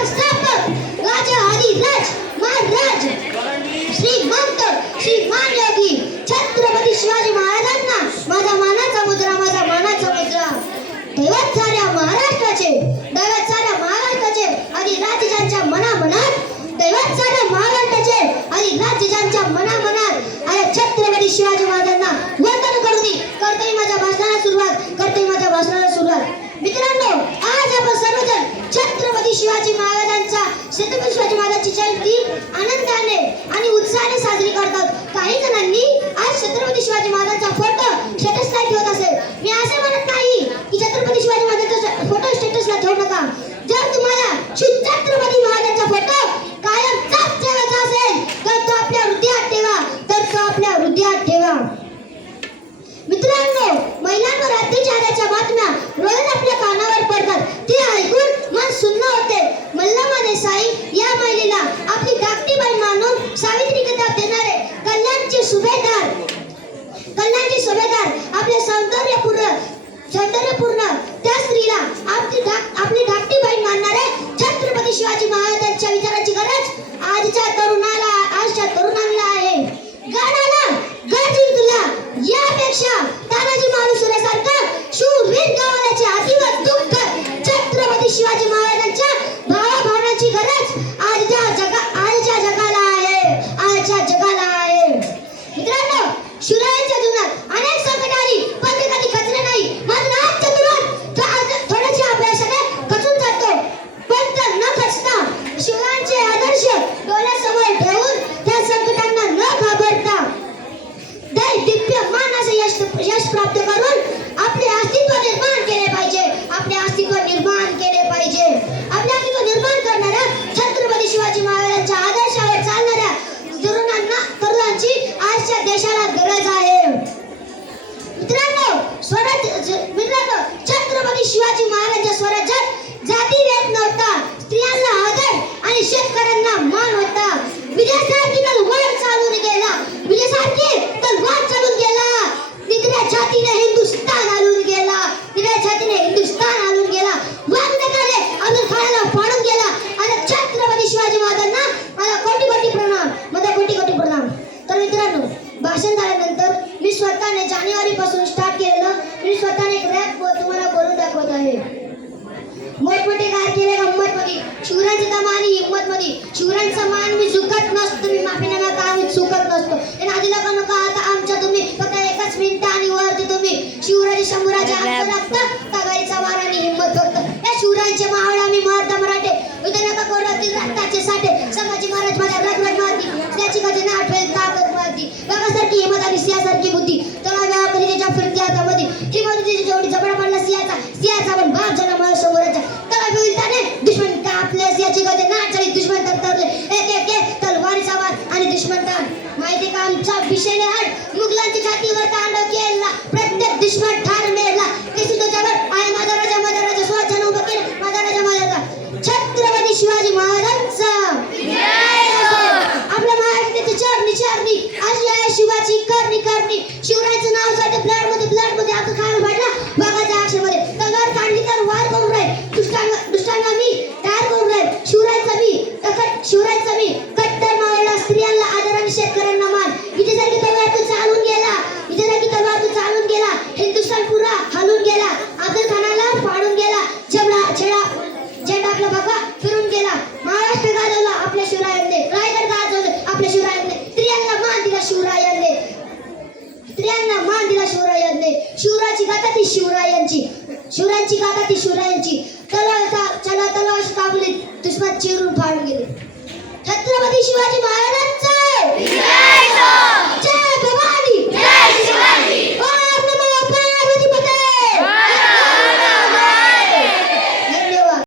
संस्थापक राजा आदिराज महाराज श्रीमंत श्रीमान योगी छत्रपती शिवाजी महाराजांना माझा मानाचा मुद्रा दैवत साऱ्या महाराष्ट्राचे आदिराजांच्या मनामनात दैवत साऱ्या महाराष्ट्राचे आदिराजांच्या मनामनात आणि छत्रपती शिवाजी महाराजांना वंदन करते माझ्या भाषणाला सुरुवात मित्रांनो, आज आपण सर्वजण छत्रपती शिवाजी महाराजांची जयंती आनंदाने आणि उत्साहाने साजरी करतात. काही जणांनी आज छत्रपती शिवाजी महाराजांचा फोटो स्टेटसला ठेवत असेल. मी असे म्हणत नाही की छत्रपती शिवाजी महाराजांचा फोटो स्टेटसला ठेवू नका. जर तुम्हाला छत्रपती महाराजांचा फोटो कायम ठेवायचा असेल तर तो आपल्या हृदयात ठेवा. मित्रांनो, महिलांवर अत्याचाराच्या बातम्या रोज आपल्या कानावर पडतात. ते ऐकून मन सुन्न होते. मल्लमा देसाई या महिलेला आपली धाकटी बहीण मानून सावित्री किताब देणारे कल्याणचे सुभेदार आपले सौंदर्यपूर्ण त्या स्त्रीला आपली धाकटी बहीण मानणारे छत्रपती शिवाजी महाराजांच्या विचाराची गरज आजच्या तरुणांना आहे. गाण्याला गरजून तुला यापेक्षा तानाजी मालुसरेसारखा शूरवीर गावाल्याचे आदिवत दुःख छत्रपती शिवाजी महाराजांच्या भावनाची गरज आजच्या जगाला आहे. मित्रांनो, शिवरायांच्या जीवनात अनेक संकट आली, पण ते कधी खचले नाही. मात्र आजच्या तरुण थोड्याशा अपयशाने खचून जातो, पण तर न खचता शिवरायांचे आदर्श डोळ्यासमोर ठेवून त्या संकटांना न घाबरता दिव्यमान असे यश प्राप्त करून आपले अस्तित्व निर्माण केले पाहिजे. आपले अस्तित्व निर्माण करणाऱ्या छत्रपती शिवाजी महाराजांच्या आदर्शावर चालणाऱ्या तरुणांची आजच्या देशाला गरज आहे. मित्रांनो, छत्रपती शिवाजी महाराजांच्या स्वराज्यात जातीभेद नव्हता, स्त्रियांना आदर आणि शेतकऱ्यांना मान होता. विजयासारखी तलवार चालून गेला. तिसऱ्या छातीने हिंदुस्तान हालून गेला. वाघनखाने अब्दुल खानाला फाडून गेला. आणि छत्रपती शिवाजी महाराजांना माझा कोटी प्रणाम. तर मित्रांनो, भाषण झाल्यानंतर मी स्वतःने जानेवारी पासून स्टार्ट केलेलं एक रॅप तुम्हाला बोलून दाखवत आहे. मोठमोठे कारकिर्दी गंमतमध्ये, शिवरायांचा दम आणि हिंमतमध्ये. शिवरायांचा मान मी चुकत नसतो, मी माफीनामा का मी चुकत नसतो. आणि आधी लोक नको आता आमच्या तुम्ही फक्त एकच मिनिट आणि वरती तुम्ही शिवराज शंभूराजे आमचं रक्त तगारीचा वार आणि हिंमत फक्त या शिवरायांचे मावळे आम्ही मराठा मराठे उद्या नका कोरातील रक्ताचे साठे. संभाजी महाराज माझ्या रगरग मारती, त्याची कधी ना आठवेल ताकद मारती. बघासारखी हिंमत आणि सिंहासारखी बुद्धी चला व्या कधी त्याच्या फिरत्या हातामध्ये हिंमतीची जेवढी जबडा पडला सिंहाचा पण बाप झाला मला शंभूराजा. त्याला विविधताने दुश्मन कापले, सिंहाची गती नाट झाली, दुश्मन तरतरले एक तलवारीचा वार आणि दुश्मन ताण. माहिती का आमच्या विषयने आठ मुघलांची छातीवर तांडव केला, प्रत्येक दुश्मन ठार मेला. किसी तो जबर आहे माझा राजा स्वजन उभं केलं माझा राजा छत्रपती शिवाजी महाराजांचा आपल्या महाराष्ट्राची चरणी अशी आहे शिवाची करणी. शिवरायांचं नाव जाते ब्लड मध्ये आता खायला भेटला बघाच्या अक्षरमध्ये. तलवार काढली तर वार करून राहील, दुष्टांना मी तयार करून राहील. शिवरायांचा मी कट्टर मावळला, स्त्रियांना आदर आणि शेतकऱ्यांना मान. इथे जर की तलवार तू चालून गेला, हिंदुस्थान पुरा हलून गेला. अब्दुल खानाला फाडून गेला, झेंडा आपला भगवा फिरून गेला. महाराष्ट्र गाजवला आपल्या शिवरायांनी, रायगड गाजवले आपल्या शिवरायांनी. स्त्रियांना मान दिला शिवरायांनी. शिवरायांची गाथा ती शिवरायांची. तलवार दाबली, दुश्मन चिरून फाडून गेले. छत्रपती शिवाजी